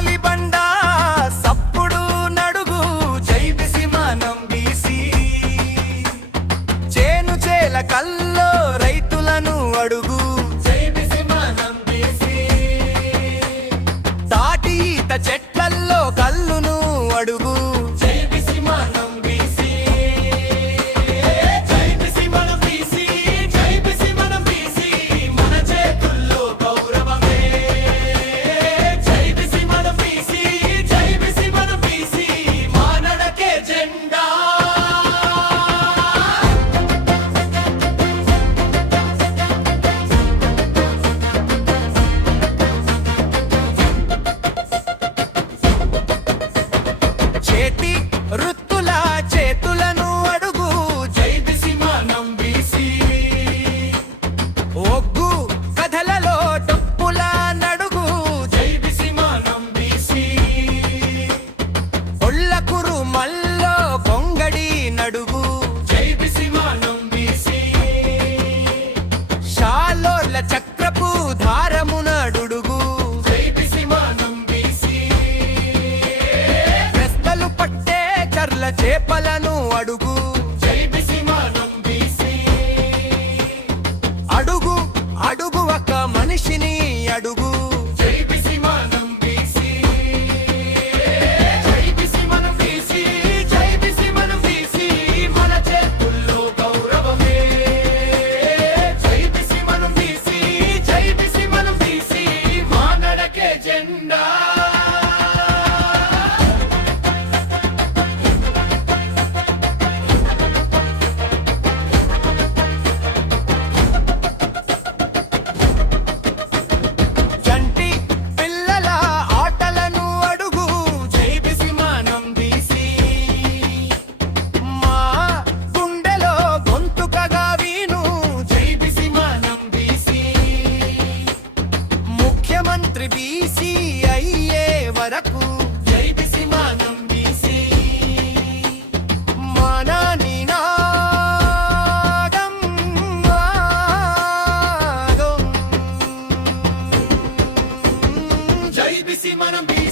సాగలి బండ సప్పుడు నడుగు జై బిసి మనం బీసీ చేను చేల కల్లో రైతులను అడుగు జై బిసి మనం బీసీ తాటి ఈత చెట్లల్లో కల్లును అడుగు జై బిసి మనం బీసీ జై బిసి మనం బీసీ జై బిసి మనం బీసీ మన చేతుల్లో గౌరవమే జై బిసి మనం బీసీ జై బిసి మనం బీసీ మానడకే జెండా చేతి వృత్తుల చేతులను అడుగు జై బిసి మనం బీసీ ఒగ్గు కథలలో డప్పుల నడుగు జై బిసి మనం బీసీ ఒళ్ళకురు మల్లో కొంగడి నడుగు జై బిసి మనం బీసీ షాలోర్ల చక్రపు ధారమున డుడుగు జై బిసి మనం బీసీ ప్రశ్నలు పట్టే చర్ల చేపలను అడుగు జై బిసి మనం బీసీ అడుగు అడుగు ఒక మనిషిని అడుగు జై బిసి మనం బీసీ జై బిసి మనం బీసీ జై బిసి మనం బీసీ మన చేతుల్లో గౌరవమే జై బిసి మనం బీసీ జై బిసి మనం బీసీ మానడకే జెండా చంటి పిల్లల ఆటలను అడుగు జై బిసి మనం బీసీ మా గుండెలో గొంతుకగా వీను జై బిసి మనం బీసీ ముఖ్యమంత్రి బీసీ అయ్యే వరకు జై బిసి మనం బీసీ మన నినాదం జై బిసి మనం బీసీ